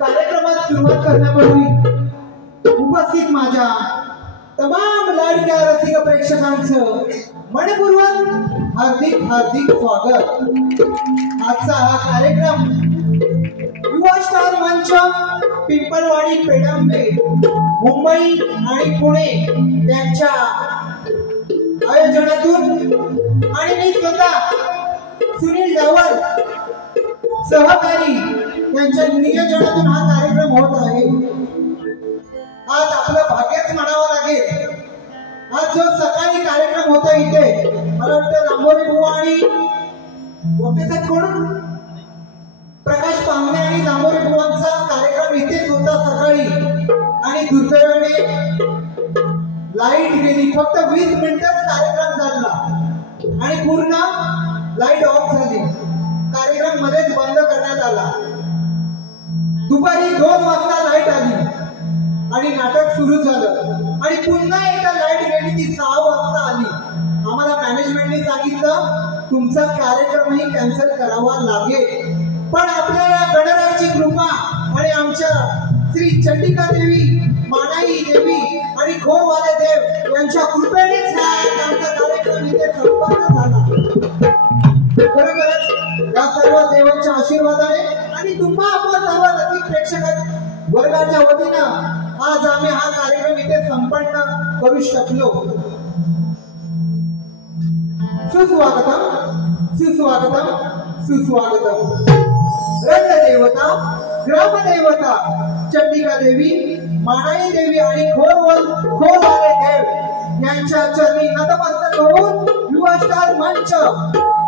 कार्यक्रमात सुरुवात करण्यापूर्वी उपस्थित माझ्या तमाम लाडक्या रसिक प्रेक्षकांचं मनपूर्वक हार्दिक हार्दिक स्वागत। आजचा हा कार्यक्रम युवा स्टार मंच पिंपळवाडी पेडंबे मुंबई आणि पुणे यांच्या आयोजनातून आणि मी स्वतः सुनील डावल सहकारी यांच्या नियोजनातून हा कार्यक्रम होत आहे। आज आपलं भाग्यच म्हणावं लागेल। आज जो सकाळी कार्यक्रम होता इथे मला वाटतं दांबोरे बुवा आणि वकेसात कोण प्रकाश पाहुणे आणि दांबोरे बुवांचा कार्यक्रम इथेच होता सकाळी आणि दुर्दैवाने लाईट गेली। फक्त 20 मिनिटच कार्यक्रम चालला आणि पूर्ण लाईट ऑफ झाली। कार्यक्रम मध्येच बंद करण्यात आला। दुपारी 2 वाजता लाईट आली आणि नाटक सुरू झालं आणि पुन्हा एकदा लाईट गेली ती 6 वाजता आली। आम्हाला मॅनेजमेंटने सांगितलं तुमचा कार्यक्रमही कॅन्सल करावा लागेल, पण आपल्याला गणरायाची कृपा आणि आमच्या श्री चंडिका देवी मानाई देवी आणि घोरवाले देव यांच्या कृपेनेच आमचा कार्यक्रम इथे संपन्न झाला। खरोखरच या सर्व देवांच्या आशीर्वादाने आणि तुम्हा आपण सर्व रसिक प्रेक्षक वर्गाच्या वतीनं आज आम्ही हा कार्यक्रम इथे संपन्न करू शकलो। सुस्वागतम सुस्वागतम सुस्वागतम। रंगदेवता ग्रामदेवता चंडिका देवी मानाई देवी आणि घोरवाले देव यांच्या चरणी नतमस्तक होऊन युवा स्टार मंच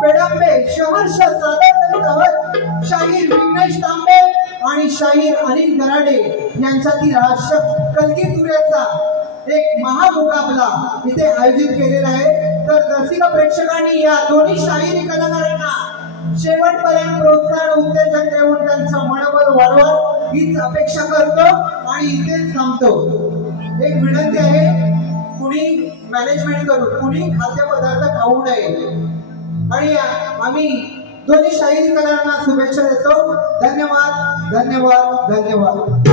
पेडंबे सहर्ष सादर करीत आहोत शाहीर विघ्नेश तांबे आणि शाहीर अनिल गराडे यांच्यातील हा कलगी तुऱ्याचा एक महामुकाबला इथे आयोजित केलेला आहे। तर रसिक प्रेक्षकांनी या दोन्ही शाहिरी कलाकारांना शेवटपर्यंत प्रोत्साहन उत्तेजन देऊन त्यांचं मनोबल वाढवा हीच अपेक्षा करतो आणि इथेच थांबतो। एक विनंती आहे, कुणी मॅनेजमेंट करून कुणी खाद्यपदार्थ खाऊ नये आणि आम्ही दोन्ही शाहिरी कलाकारांना शुभेच्छा देतो। धन्यवाद धन्यवाद धन्यवाद।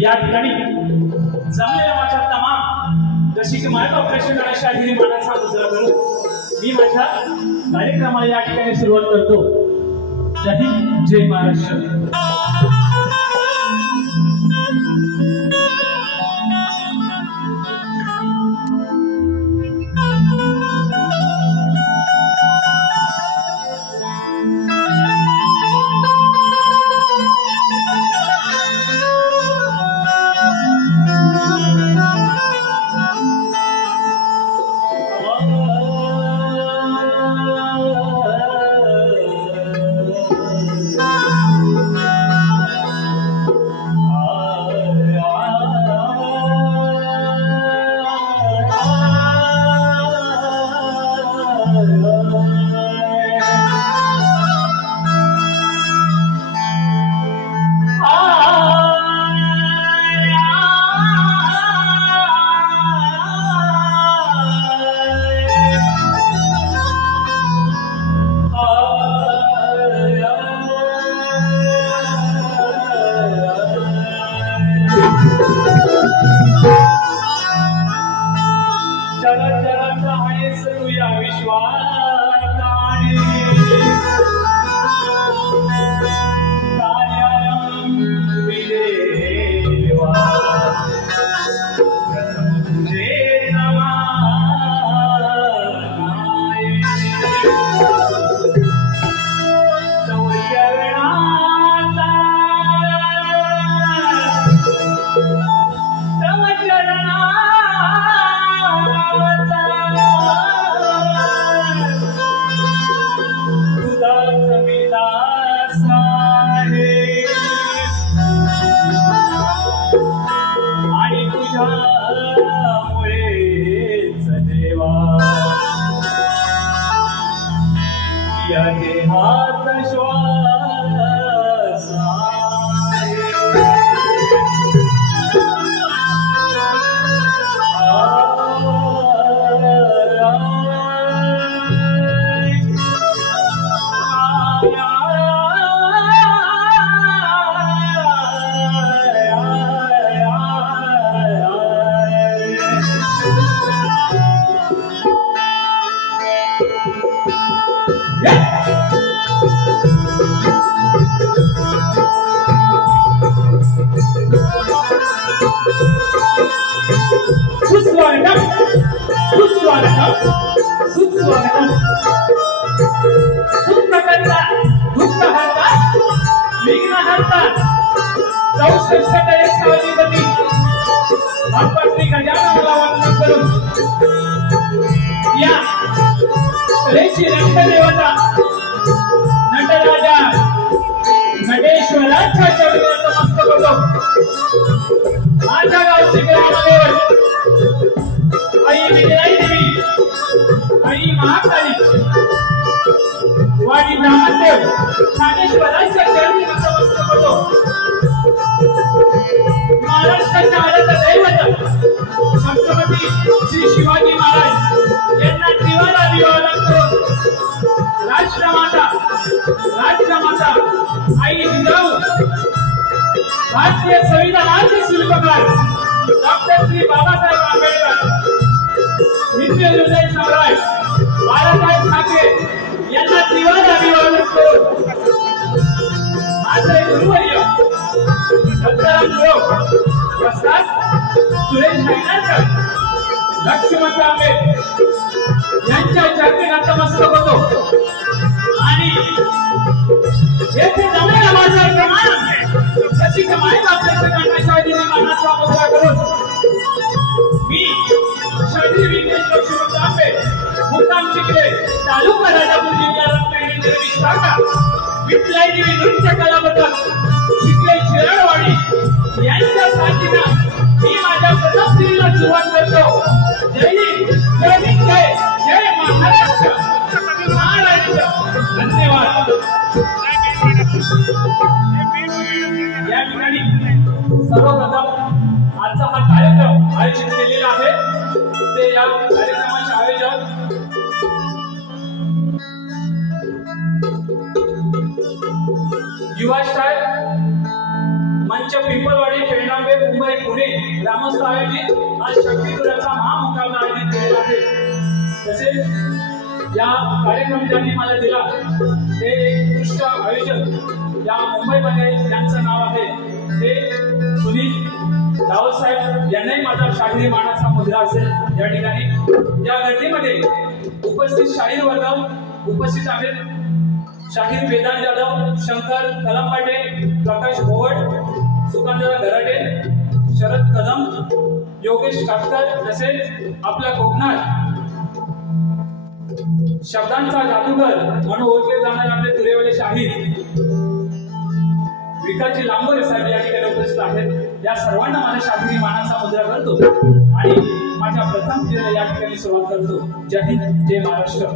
या ठिकाणी जमलेल्या माझ्या तमाम दशिक मायबाप प्रेक्षकांना शाहिरी मानाचा मुजरा करून मी माझ्या कार्यक्रमाला या ठिकाणी सुरुवात करतो. जय हिंद, जय महाराष्ट्र. यांच्या साथीने मी माझ्या प्रथम सुरुवात करतो. जय हिंद. या ठिकाणी सर्वप्रथम आजचा हा कार्यक्रम आयोजित केलेला आहे ते या कार्यक्रमाचे आयोजक युवा स्टार मंच पिंपळवाडी पेंडांबे मुंबई पुणे ग्रामस्थ आयोजित आज शक्तीपुराचा महामुकाबला आयोजित केलेला आहे। तसेच या कार्यक्रम ज्यांनी मला दिला ते उत्कृष्ट आयोजक या मुंबईमध्ये ज्यांचं नाव आहे ते सुनील रावत साहेब यांनाही माझा शाहिरी मानाचा मुद्रा असेल। या ठिकाणी या गर्दीमध्ये उपस्थित शाहीर वर्ग उपस्थित आहेत। शाहीर वेदांत जाधव, शंकर कलंबाटे, प्रकाश भोवट, सुकांतदा घराटे, शरद कदम, योगेश काटकर तसेच आपल्या कोकणात शब्दांचा जादूगर म्हणून ओळखले जाणारे आपले तुरेवाले शाहीर विकासजी लांबोरे साहेब या ठिकाणी उपस्थित आहेत। या सर्वांना माझ्या शाहिरी मानाचा मुद्रा करतो आणि माझ्या प्रथम फेरीला या ठिकाणी सुरुवात करतो। जय हिंद, जय महाराष्ट्र।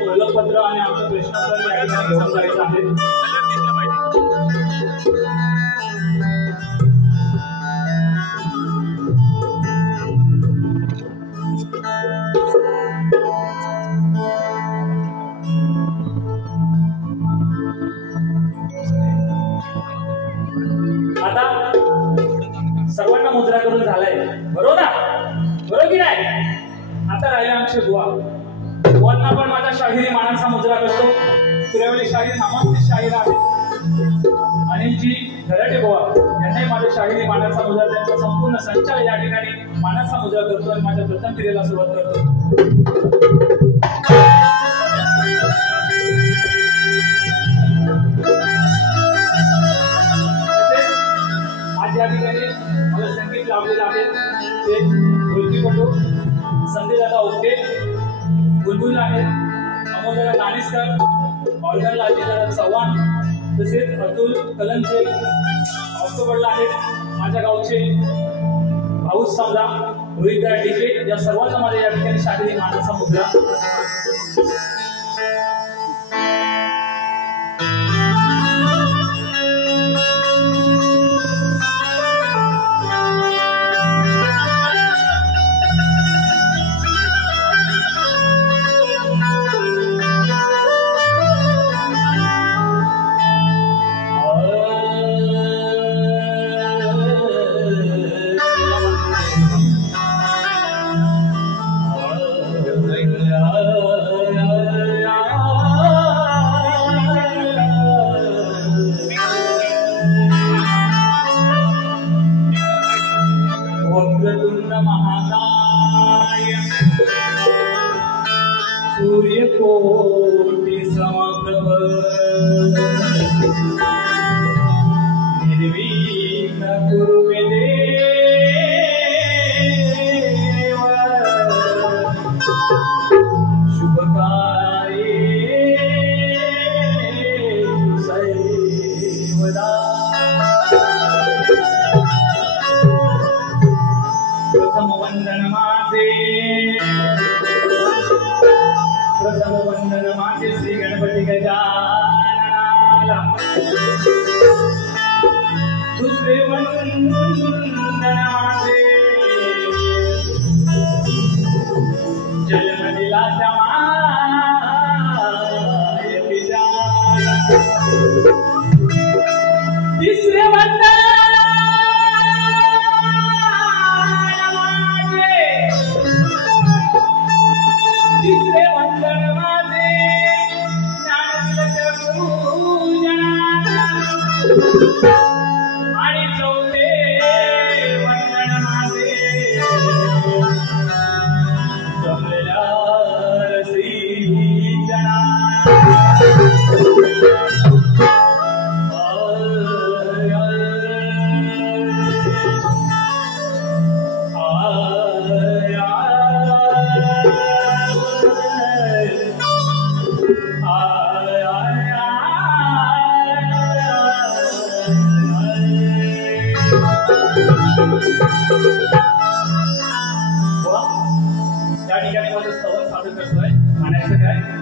ओळखपत्र आणि आमचं प्रश्नोत्तर या ठिकाणी घेऊन जायचं आहे। आता सर्वांना मुद्रा करून झालाय, बरोबर ना? बरोबर की नाही? आता राहिले आमचे बुवा बुवांना पण माझा शाहिरी मानाचा मुद्रा करतो। तुरेवाले शाहीर नामांकित शाहीर आहेत अनिलजी घराटे बुवा यांनाही माझ्या शाहिरी मानाचा मुद्रा त्यांचा संपूर्ण संचार या ठिकाणी मानाचा मुद्रा करतो आणि माझ्या प्रथम फेरीला सुरुवात करतो। आज या ठिकाणी मला संगीत लावलेलं आहे ते ढोलकीपटू संजय दादा ओके, बुलबुल आहे अमोलदादा नाणेसकर, ऑर्गन लाजीदादा चव्हाण तसेच अतुल कलंचे ऑक्टोबरला आहेत माझ्या गावचे भाऊस समजा रोहितदा डिके। या सर्वांना माझ्या या ठिकाणी शाहिरी मानाचा मुद्रा। सूर्यकोटि समप्रभ निर्विघ्न कुरु मे देव शुभकार्ये सर्वदा। प्रथम वंदन माझे श्री गणपती गजाननाला, दुसरे वंदन माझे जन्म दिला त्या माय पित्याला, तिसरे वंदन तिसरे वंदन माझे ज्ञानतीलक गुरुजनाला, आणि चौथे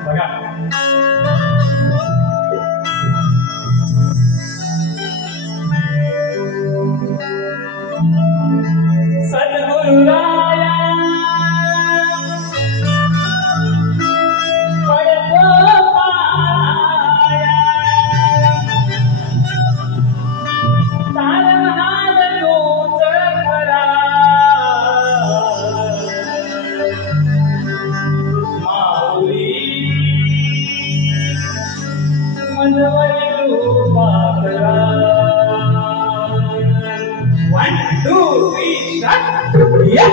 बघा सद्गुरुराया पडतो पाया तारहार तूच खरा माऊली मनवरी कृपा करा 1 2 3 start yeah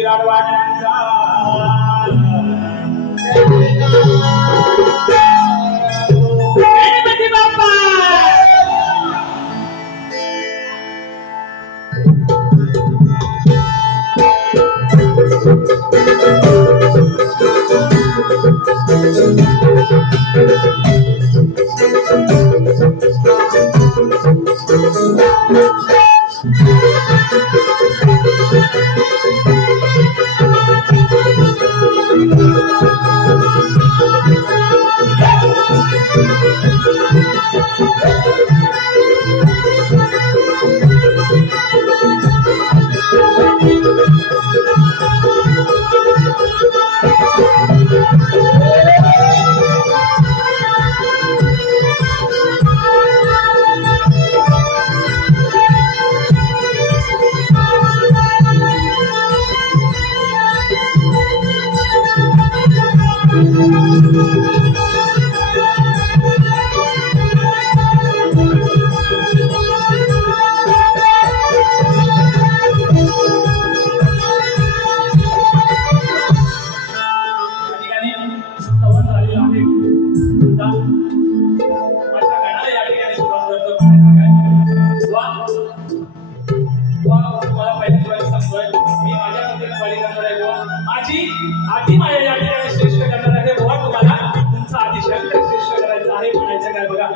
शिराडवाड्यांचा गणपती बाप्पा आधी माझ्या या ठिकाणी श्रेष्ठ करणार आहे बुवा तुम्हाला तुमचा आधी श्रेष्ठ करायचं आहे म्हणायचं काय बघा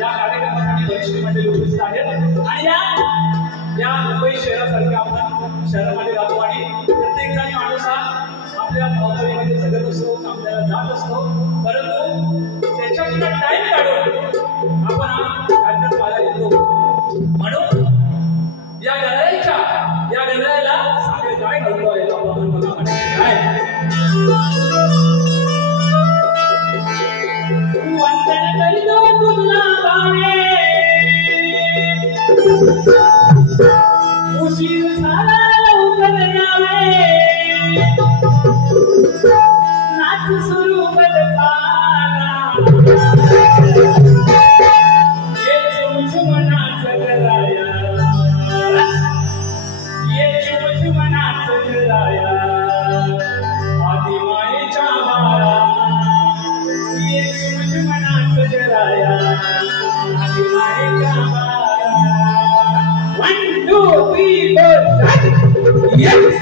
या कार्यक्रमासाठी बरीचशी मंडळी उपस्थित आहेत आणि या मुंबई शहरासारख्या आपण शहरामध्ये राहतो आणि प्रत्येक जण माणूस हा आपल्या धावपळीमध्ये जगत असतो कामाला जात असतो परंतु त्याच्याकडे टाइम काढून आपण हा कार्यक्रम पाहायला येतो म्हणून या गणरायाला सारे काय घडलो आहे आपण बघा म्हणायचे काय वंदन करितो तुला बाणे उशीर झाला लवकर यावे नाच सुरू बदला ये झुमझुम नाच कराया ये झुमझुम नाच कराया आदि मायेच्या मारा ये झुमझुम नाच कराया आदि मायेच्या मारा 1 2 3 4 yes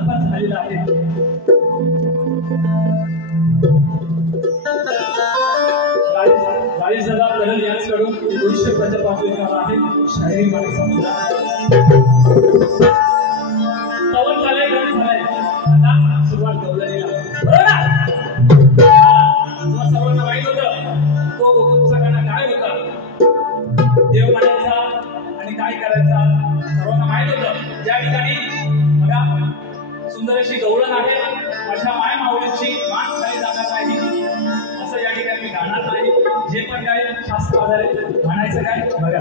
अलंकार झालेला आहे. राजेशदादा कदम यांच्याकडून 200 रुपयाचा पारितोषिक आहे. शाहिरी माने समजा तवन झालंय गणित झालंय. आता सुरुवात गवळणीला बरोबर ना. तुम्हाला सर्वांना माहित होतं तो गोकुळचा गाणं काय होता, देव म्हणायचा आणि काय करायचा सर्वांना माहित होतं. या ठिकाणी बघा सुंदर अशी गवळण आहे. अशा माय माऊलींची मान खाली जाणार नाही असं या ठिकाणी मी गाणार नाही. जे पण काय शास्त्र आधारे म्हणायचं काय बघा.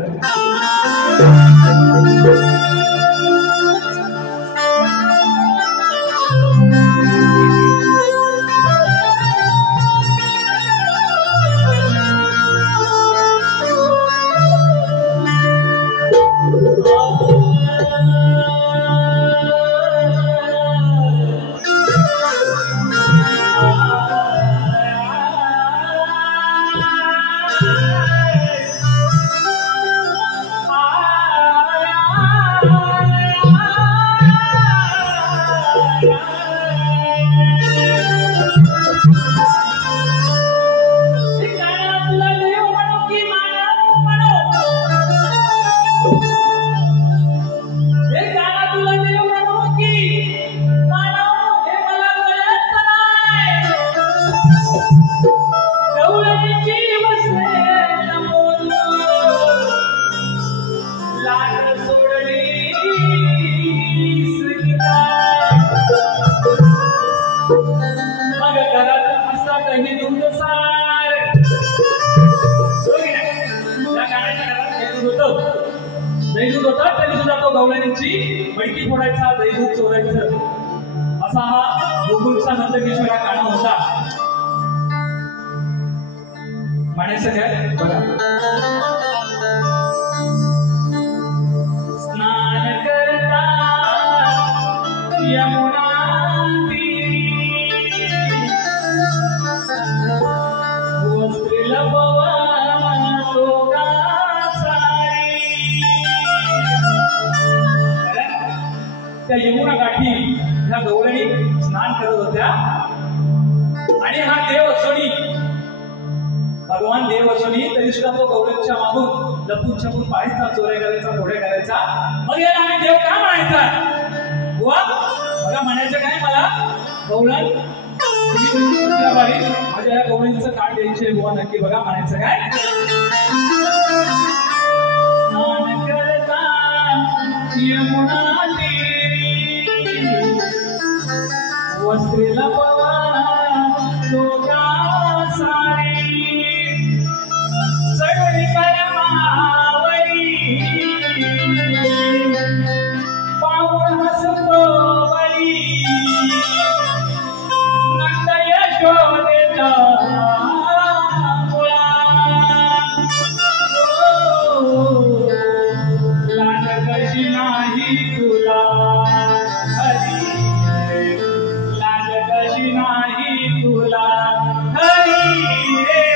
दैदूत होता तरी सुद्धा तो गवळणीची बैठी फोडायचा, दैदूत चोरायचं असा हा गोकुळचा नंदकिशोर हा गाणं होता. म्हणायचं काय बघा. स्नान करता यमुना वस्त्र लपवा तो त्या यमुना गाठी ह्या गवळणी स्नान करत होत्या आणि हा देव असोनी भगवान देव असोनी तरी सुद्धा तो गवळणीच्या मागून लपून छपून पाहायचा, चोऱ्या करायचा, थोड्या करायचा. मग याला आम्ही देव का म्हणायचा बुवा बघा. म्हणायचं काय मला गवळण माझ्या या गवळणीचं काढ द्यायचे बुवा नक्की बघा. म्हणायचं काय स्नान करता यमुना वस्त्र लपवा लोका सारी चढली परमावरी पाहून हसतो बळी नंद यशोदेचा मुळा. लाज कशी नाही तुला हरी, नाही तुला हरी रे.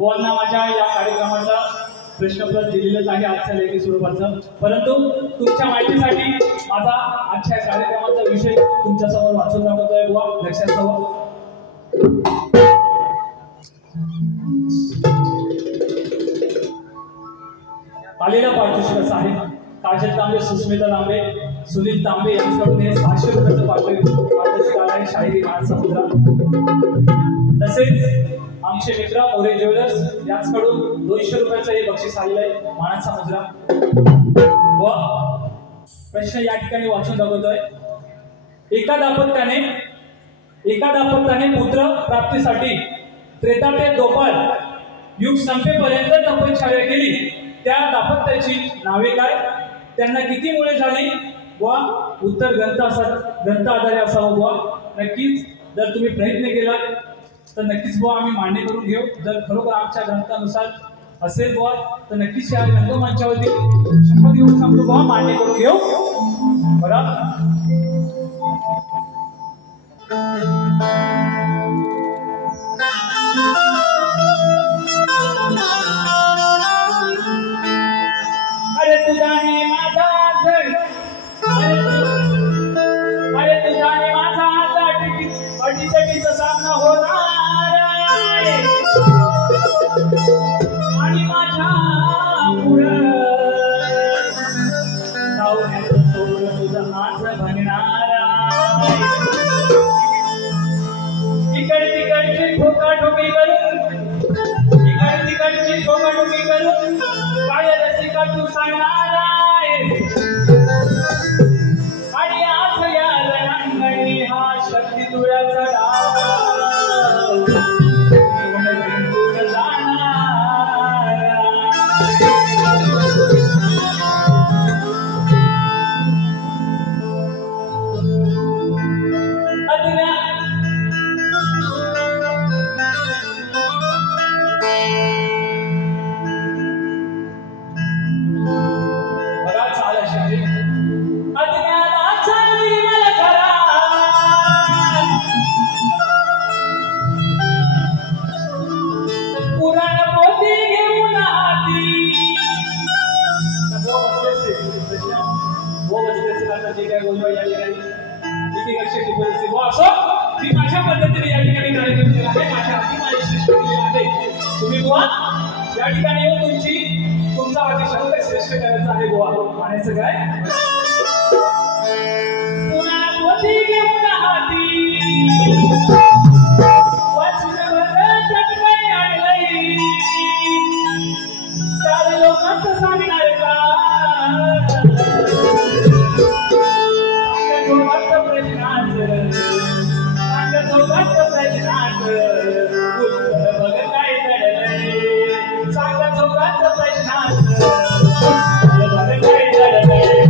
बॉल नावाच्या या कार्यक्रमाचा प्रश्नपत्र दिलेलंच आहे आजच्या लेखी स्वरूपाचं. परंतु तुमच्या माहितीसाठी माझा आजच्या कार्यक्रमाचा विषय तुमच्यासमोर वाचून दाखवतोय बुवा, लक्षात ठेवा. आलेला पारितोषिक आहे काजल तांबे, सुस्मिता तांबे, सुनील तांबे यांच्याकडून हे 500 रुपयाचं पारितोषिक आलं आहे शाहिरी महासमुद्रा. तसेच आमचे मित्र मोरे ज्वेलर्स यांच्याकडून 200 रुपयाचं हे बक्षीस आलेलं आहे मानाचा मुद्रा. व प्रश्न या ठिकाणी वाचून दाखवतोय. एका दाम्पत्याने पुत्र प्राप्तीसाठी त्रेता ते द्वापर युग संपेपर्यंत तपश्चर्या केली. त्या दाम्पत्याची नावे काय, त्यांना किती मुले झाली व उत्तर ग्रंथ आधारे असावं बुवा. नक्कीच जर तुम्ही प्रयत्न केला तर नक्कीच बुवा आम्ही मान्य करून घेऊ. जर खरोखर आमच्या ग्रंथानुसार असेल बुवा तर नक्कीच या रंगमंचावरती शपथ घेऊन सांगतो बुवा मान्य करून घेऊ. बरं, अरे तुझाने माझा अडीचा सामना होणार आणि माझ्या पुढं तुझं हात भरणार. तिकडची ठोकाठोकी करून काय रसिका तू सांगणार आणि आज या रणांगणी हा शक्ती तुझ्याचा आता जे काय गोंधळ या ठिकाणी किती वर्षाची परिस्थिती असो मी माझ्या पद्धतीने या ठिकाणी कार्यक्रम केला आहे माझ्या हाती माझी सृष्टी केली आहे तुम्ही बुवा या ठिकाणी येऊन तुमचा अतिशय श्रेष्ठ करायचा आहे बुवा म्हणायचं काय पुन्हा पोती घेऊन हाती लोकांचं सांगणार का प्रश्नाच बघ काय दडलंय सांगा चौकात प्रश्नाच बघ काय दडलंय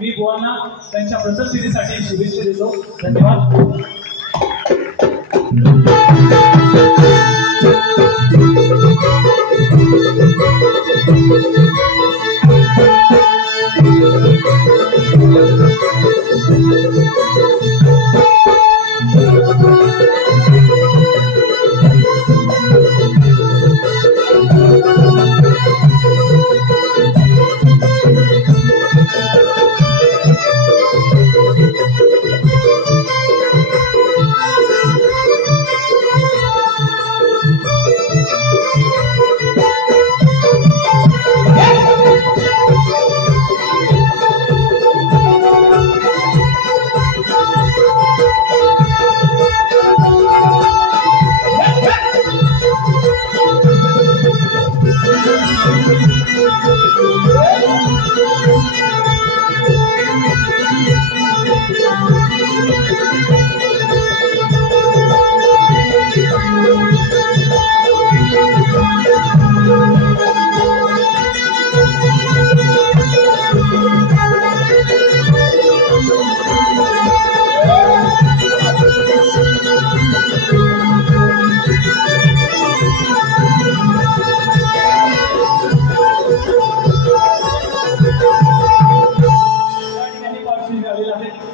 मी बुवांना त्यांच्या प्रसिद्धीसाठी शुभेच्छा देतो धन्यवाद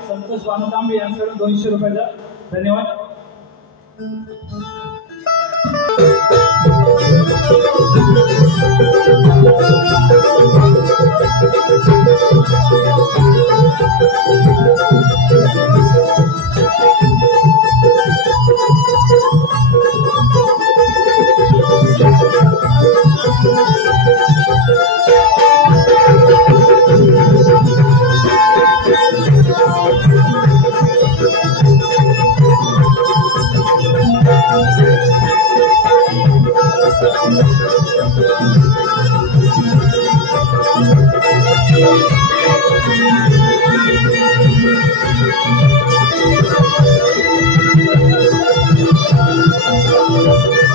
संतोष वानुतांबे यांच्याकडून 200 रुपये धन्यवाद Thank you.